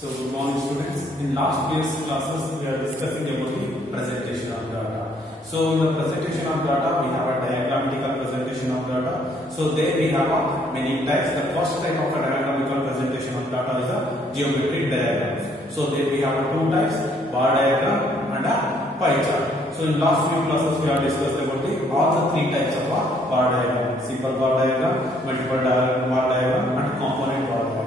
So good morning students. In last year's classes we are discussing about the presentation of data. So in the presentation of data we have a diagrammatical presentation of data. So there we have many types. The first type of a diagrammatical presentation of data is a geometric diagram. So there we have two types, bar diagram and a pie chart. So in last few classes we have discussed about all the three types of a bar diagram: simple bar diagram, multiple bar diagram and component bar diagram.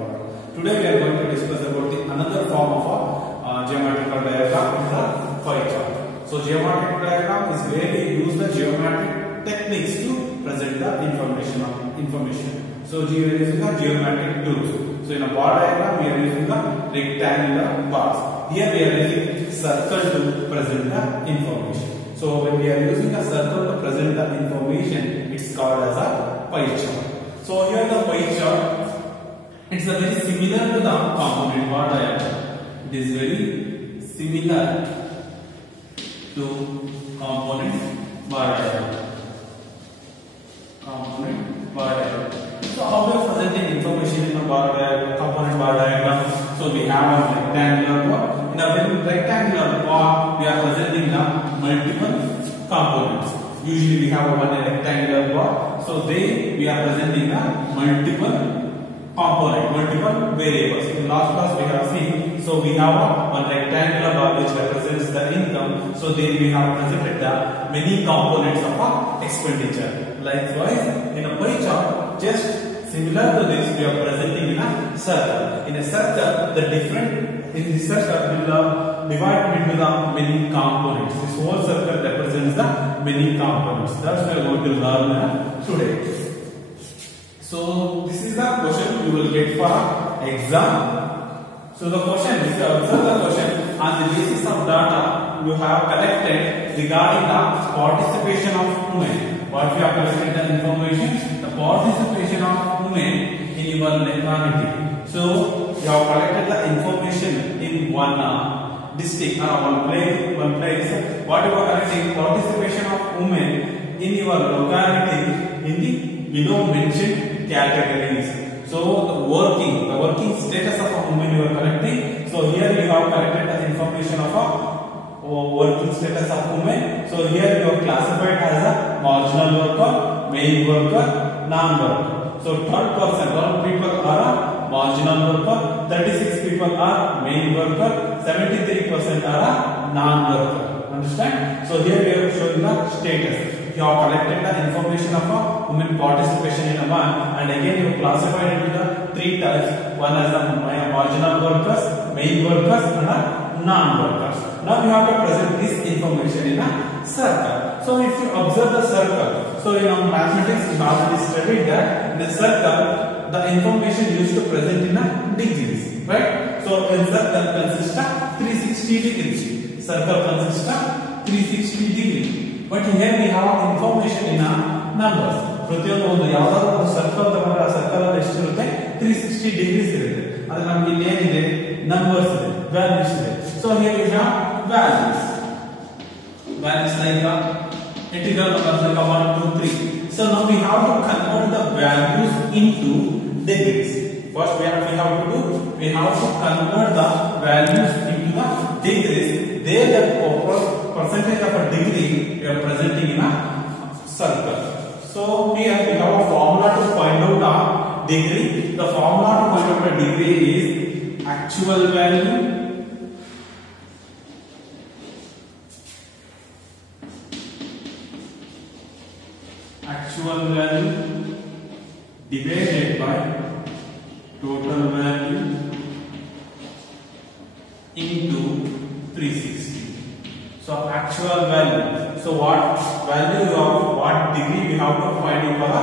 Today we are going to discuss about another form of a geometrical diagram, is the pie chart. So geometric diagram is where we use the geometric techniques to present the information. So we are using the geometric tools. So in a bar diagram we are using the rectangular bars. Here we are using circle to present the information. So when we are using a circle to present the information, it's called as a pie chart. So here the pie chart, it's a very similar to the component bar diagram. It is very similar to component bar diagram. Component bar diagram. So how we are presenting information in the component bar diagram? So we have a rectangular bar. In a rectangular bar, we are presenting the multiple components. Usually we have one rectangular bar. So there we are presenting the multiple component, multiple variables. In last class we have seen, so we have one rectangular bar which represents the income. So then we have presented the many components of our expenditure. Likewise, in a pie chart, just similar to this, we are presenting in a circle. In a circle, the different in this circle will divide into the many components. This whole circle represents the many components. That's what we are going to learn today. So this is the question you will get for exam. So the question, if you observe the question, on the basis of data you have collected regarding the participation of women. What you have collected the information? The participation of women in your locality. So you have collected the information in one district or one place. What you are collecting? Participation of women in your locality in the below mentioned categories. So the working status of a woman you are collecting. So here you have collected the information of a working status of women. So here you are classified as a marginal worker, main worker, non-worker. So 12% people are a marginal worker, 36 people are main worker, 73% are a non-worker. Understand? So here we are showing the status. You have collected the information of a women participation in a one, and again you classified into the three types. One as the marginal workers, main workers and non-workers. Now you have to present this information in a circle. So if you observe the circle, so in mathematics you have already studied that in the circle the information used to present in a degrees, right? So in circle consists of 360 degrees. Circle consists of 360 degrees. But here we have information in numbers. ಪ್ರತಿಯೊಂದು ಒಂದು ಯಾವಾದರೂ ಒಂದು circle ತಗೊಂಡ್ರೆ ಆ circle ಅಲ್ಲಿ ಎಷ್ಟು ಇರುತ್ತೆ? 360 degrees ಇರುತ್ತೆ. ಅದು ನಮಗೆ ಇಲ್ಲಿ ಏನಿದೆ? ನಂಬರ್ಸ್ ಇದೆ, ವ್ಯಾಲ್ಯೂಸ್ ಇದೆ. So here we have values. Values like integral numbers like 1, 2, 3. So now we have to convert the values into degrees. First we have to do, we have to convert the values into the degrees. There the percentage of a degree we are presenting in a circle. So here we have a formula to find out a degree. The formula to find out a degree is actual value divided by total value into 360. So actual value. So what value of what degree we have to find out for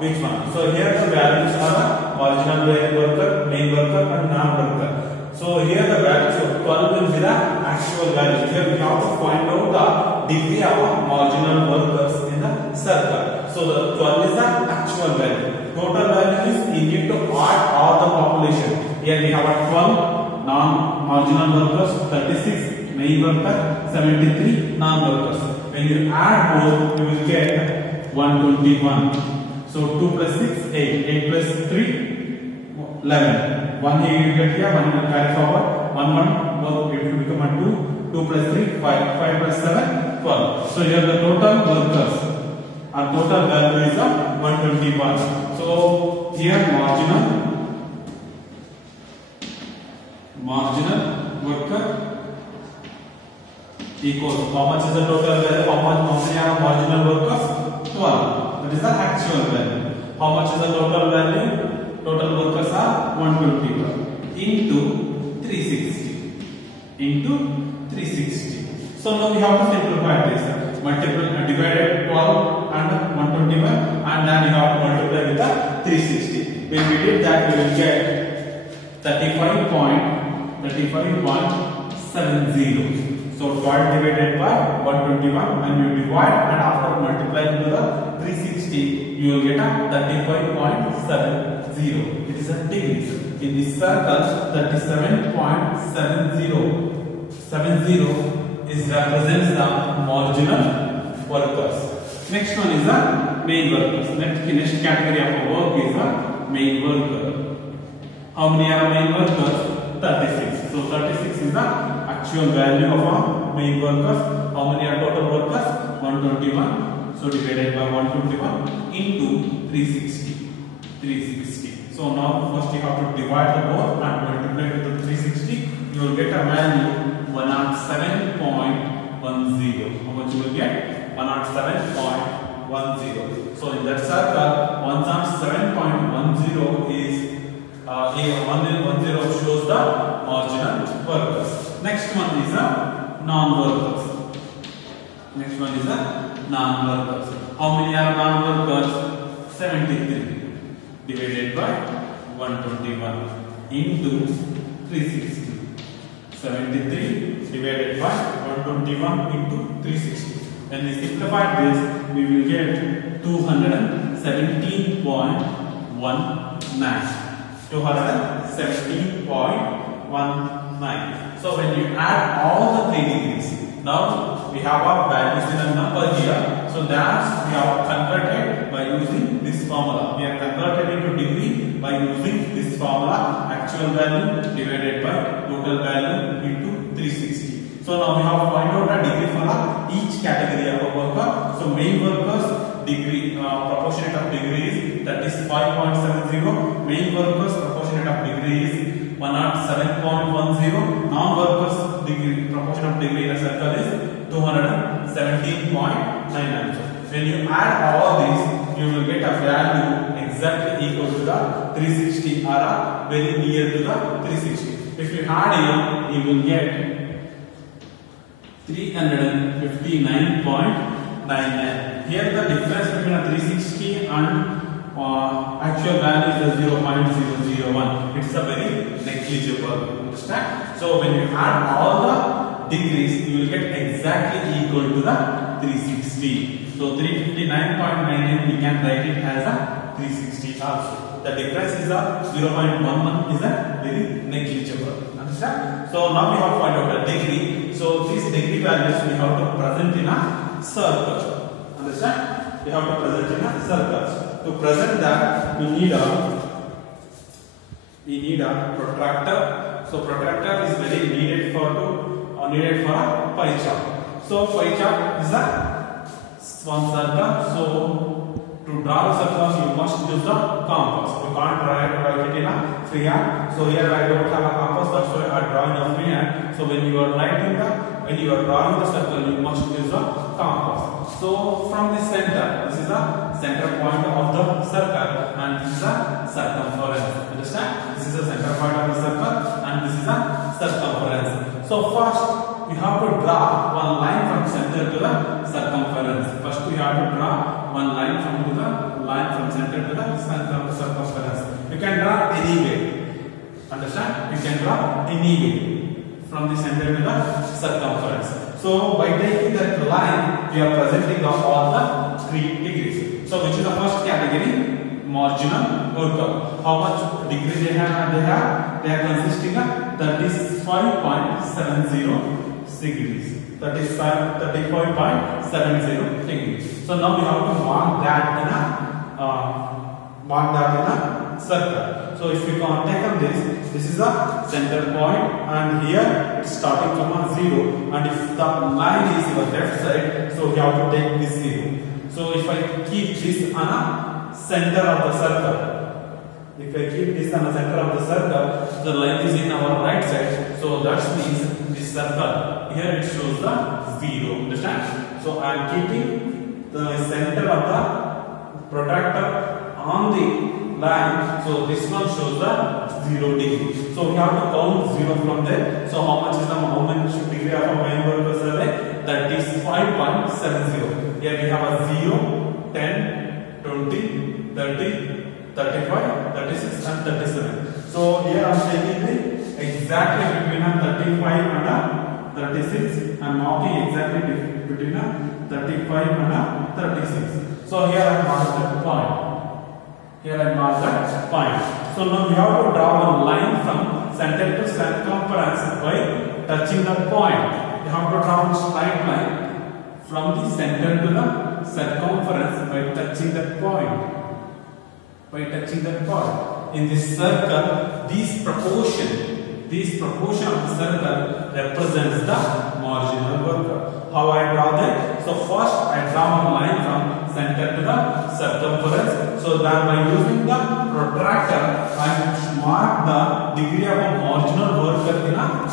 which one? So here the values are marginal worker, main worker and non-worker. So here the values of 12 will be the actual value. Here we have to find out the degree of marginal workers in the circle. So the 12 is the actual value. Total value is you need to add all the population. Here we have a 12 non-marginal workers, 36 main worker, 73 non-workers. When you add both, you will get 121. So 2 plus 6, 8. 8 plus 3, 11. 1 you get here, 1 will carry forward. 7, 12. So here the total workers, our total value is 121. So here marginal worker equals, how much is the total value? How many are marginal workers? 12. That is the actual value. How much is the total value? Total workers are 121 into 360 into 360. So now we have to simplify this. Divided 12 and 121, and then you have to multiply with the 360. When we did that, we will get 35.70. So 12 divided by 121, when you divide and after multiplying to the 360, you will get a 35.70. It is a degree. In this circle, 37.70 is represents the marginal workers. Next one is the main workers. Next category of work is the main worker. How many are main workers? 36. So 36 is the actual value of our main workers. How many are total workers? 121. So divided by 121 into 360. So now first you have to divide the both and multiply with the 360. You will get a value 107.10. How much you will get? 107.10. So in that circle, 107.10 is 110 shows the marginal workers. Next one is the non-workers. How many are non-workers? 73 divided by 121 into 360. 73 divided by 121 into 360. When we simplify this, we will get 217.19. 217.19. So when you add all the 3 degrees, now we have our values in a number here. So that we have converted by using this formula. We have converted into degree by using this formula. Actual value divided by total value into 360. So now we have to find out the degree for each category of a worker. So main workers degree proportionate of degree is, that is 5.70. Main workers proportionate of degree is 107.10. Non-workers degree proportion of degree in a circle is 217.99. When you add all these, you will get a value exactly equal to the 360 or very near to the 360. If you add here, you will get 359.99. Here the difference between a 360 and actual value is a 0.001. It's a very negligible. Understand? So when you add all the degrees, you will get exactly equal to the 360. So 359.99 we can write it as a 360 also. The difference is a 0.11 is a very negligible. Understand? So now we have to find out the degree. So these degree values we have to present in a circle. Understand? We have to present in a circle. To present that, we need a protractor. So protractor is very needed for a pie chart. So pie chart is a one circle. So to draw the circle, you must use the compass. You can't write it in a freehand. So here I don't have a compass, that's why I draw in a freehand. So when you are drawing the circle, you must use a compass. So from the center, this is the center point of the circle, and this is a circumference. Understand? This is the center point of the circle, and this is a circumference. So first, we have to draw one line from center to the circumference. First, we have to draw one line from center to the circumference. You can draw any way. Understand? You can draw any way from the center to the circumference. So by taking that line, we are presenting all the 3 degrees. So which is the first category? Marginal worker. How much degree they have? They are consisting of 35.70 degrees. 35.70 degrees. So now we have to mark that in a circle. So if you can take on this is a center point, and here it's starting from a 0, and if the line is your left side, so you have to take this 0. So if I keep this on a center of the circle, if I keep this on the center of the circle, the line is in our right side, so that means this circle here it shows the 0. Understand? So I am keeping the center of the protractor on the line, so this one shows the 0 degree. So we have to count 0 from there. So how much is the degree of a main work survey? That is 5.70. Here we have a 0, 10, 20, 30, 35, 36 and 37. So here I am taking the exactly between a 35 and a 36. I am marking exactly between a 35 and a 36. So here I mark that point. Here I mark that point. So now we have to draw a line from center to circumference by touching that point. You have to draw a straight line from the center to the circumference by touching that point. By touching that point. In this circle, this proportion of the circle represents the marginal work. How I draw that? So first I draw a line from center to the circumference. So that by using the protractor, I mark the degree of a marginal work in a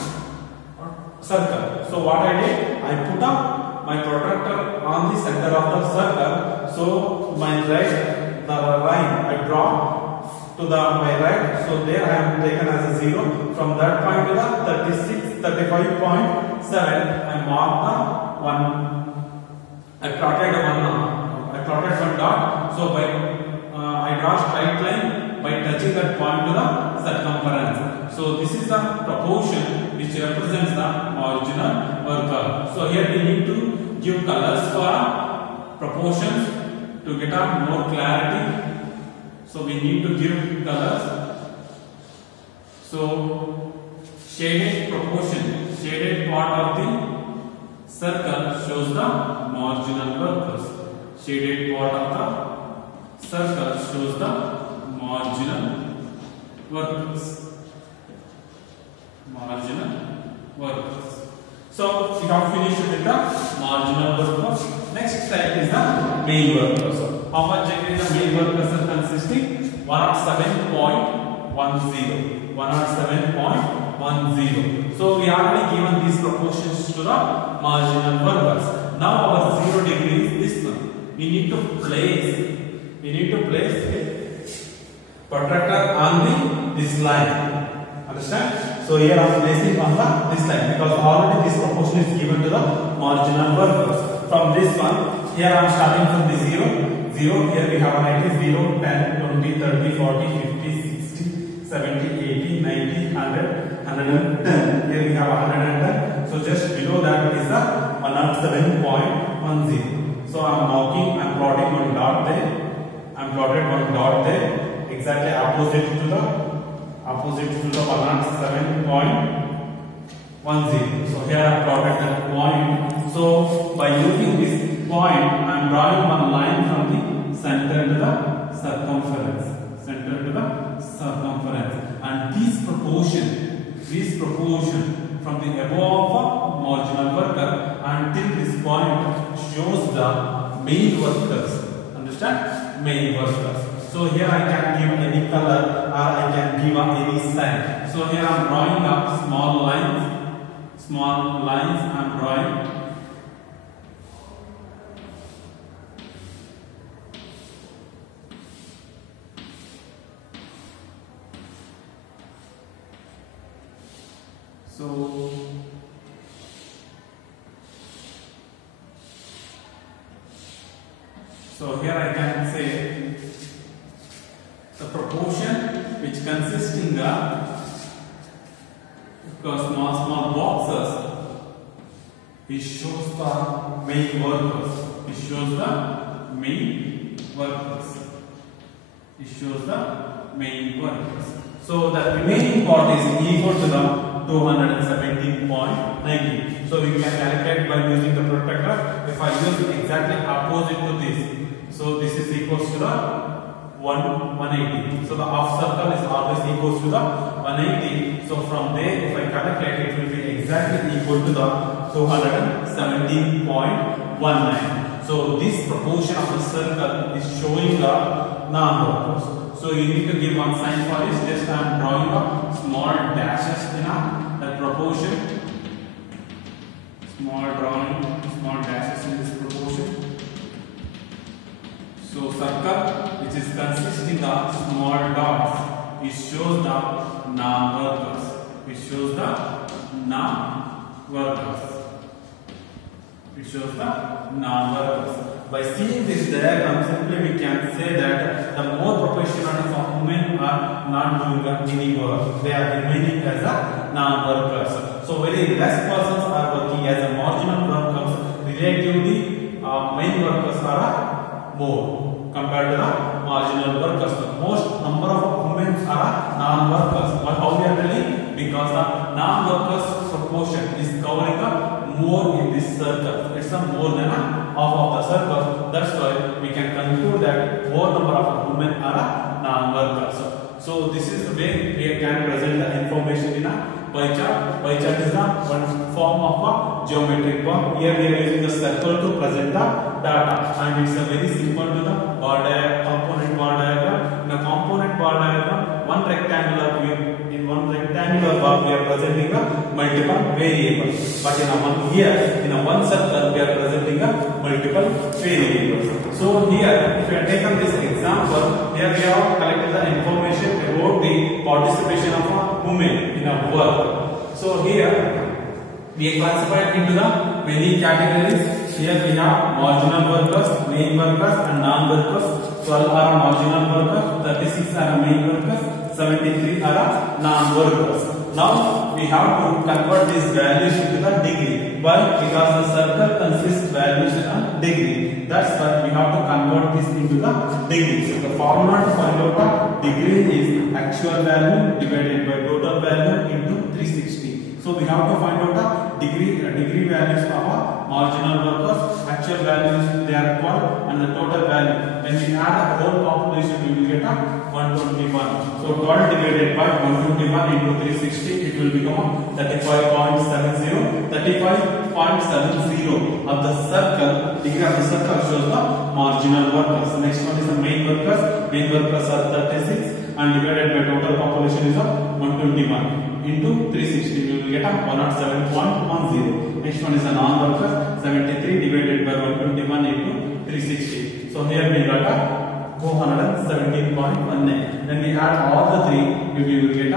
circle. So what I did, I put up my protractor on the center of the circle. So my right, the line I draw to the my right. So there I am taken as a 0. From that point to the 35.7, I mark the one. I plotted one dot. So by I draw straight line by touching that point to the circumference. So this is the proportion which represents the marginal work. So here we need to give colors for proportions to get a more clarity. So we need to give colors. So shaded proportion, shaded part of the circle shows the marginal workers. Shaded part of the circle shows the marginal workers. Marginal workers. So we have finished with the marginal workers. Next type is the main workers. How much degree the main workers are consisting? 107.10. 107.10. So we already given these proportions to the marginal workers. Now our 0 degree is this one. We need to place protractor on this line. Understand? So here I am placing on this line because already this proportion is given to the marginal workers. From this one, here I am starting from the 0. Here we have a 90, 0, 10, 20, 30, 40, 50, 60, 70, 80, 90, 100, 110. Here we have 110. So just below that is the 107.10. So I am plotting one dot there. I am plotted one dot there, exactly opposite to the 107.10. So here I have plotted that point. So by using this point, I am drawing one line from the center to the circumference. Center to the circumference. And this proportion from the above marginal worker until this point shows the main workers. Understand? Main workers. So here I can give any color or I can give any sign. So here I am drawing up small lines. Small lines I am drawing. So here I can say the proportion which consisting of small boxes, it shows the main workers. It shows the main workers. It shows the main workers. So the remaining part is equal to the 217.90. So we can calculate by using the protractor. If I use exactly opposite to this, so this is equals to the 1 180. So the half circle is always equal to the 180. So from there, if I calculate, it will be exactly equal to the 217.19. So this proportion of the circle is showing the non-workers. So you need to give one sign for this. Just I am drawing a small dashes in that proportion. Small dashes in this proportion. So circle which is consisting of small dots, it shows the non-workers. It shows the non-workers. It shows the non-workers. By seeing this diagram, simply we can say that the more proportion of women are not doing any work, they are remaining as a non-workers. So very less persons are working as a marginal workers. Relatively, main workers are more compared to the marginal workers. The most number of women are non-workers. But how we are telling? Because the non-workers proportion is covering up more in this circle. It's more than half of the circle. That's why we can conclude that more number of women are non-workers. So this is the way we can present the information in a pie chart. Pie chart is one form of a geometric bar. Here we are using the circle to present the data, and it's a very simple to the bar diagram, component bar diagram. In a component bar diagram, one rectangular bar we are presenting a multiple variables. But in a one circle we are presenting a multiple variables. So here, if you have taken this example, here we have collected the information about the participation of a woman in a work. So here we are classified into the many categories. Here we have marginal workers, main workers, and non-workers. 12 are marginal workers, 36 are main workers, 73 are non-workers. Now we have to convert these values into the degree. Why? Because the circle consists values in a degree. That's why we have to convert this into the degree. So the formula to find out the degree is actual value divided by total value into 360. So we have to find out the degree values of our marginal workers. Actual values they are called, and the total value. When we add the whole population, we will get a 121. So 12 divided by 121 into 360, it will become 35.70. 35.70 of the circle. Degree of the circle shows the marginal workers. Next one is the main workers. Main workers are 36, and divided by total population is 121 into 360. We will get a 107.10. Next one is a non-workers. 73 divided by 121 into 360. So here we got a 417.19. Then we add all the three, we will get a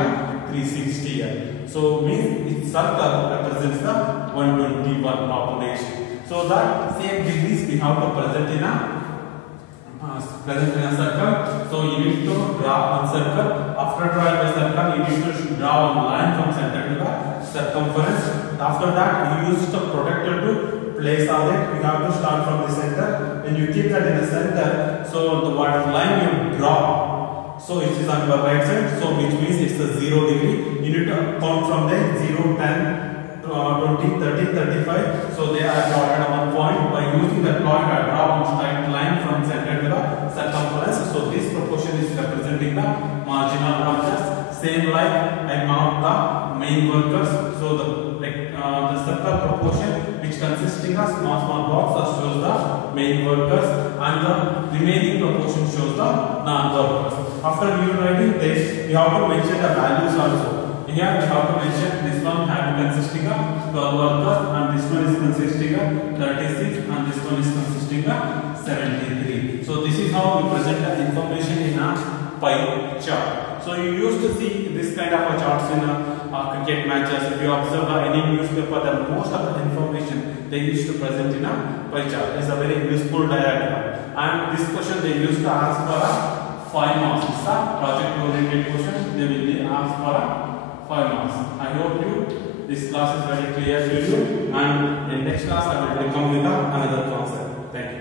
360 here. So means its circle represents the 121 population. So that same degrees we have to present in a circle. So you need to draw one circle. After drawing the circle, you need to draw one line from center to the circumference. After that, you use the protractor to place on it. You have to start from the center. When you keep that in the center, so the what line you draw, so it is on the right side. So which means it's a 0 degree. You need to count from there 0, 10, 20, 30, 35. So they are plotted on one point. By using that point, I draw one straight line from center to the circumference. So this proportion is representing the marginal workers. Same like I mark the main workers. So the circle proportion which consisting of small boxes shows the main workers, and the remaining proportion shows the non-workers. After you writing this, you have to mention the values also. Here we have to mention this one consisting of 12 workers, and this one is consisting of 36, and this one is consisting of 73. So this is how we present the information in a pie chart. So you used to see this kind of a charts in cricket matches. If you observe any newspaper, then most of the information they used to present in a pie chart. It's a very useful diagram. And this question they used to ask for 5 marks. It's a project oriented question. They will be asked for 5 marks. I hope this class is very clear to you, and in next class I will come with another concept. Thank you.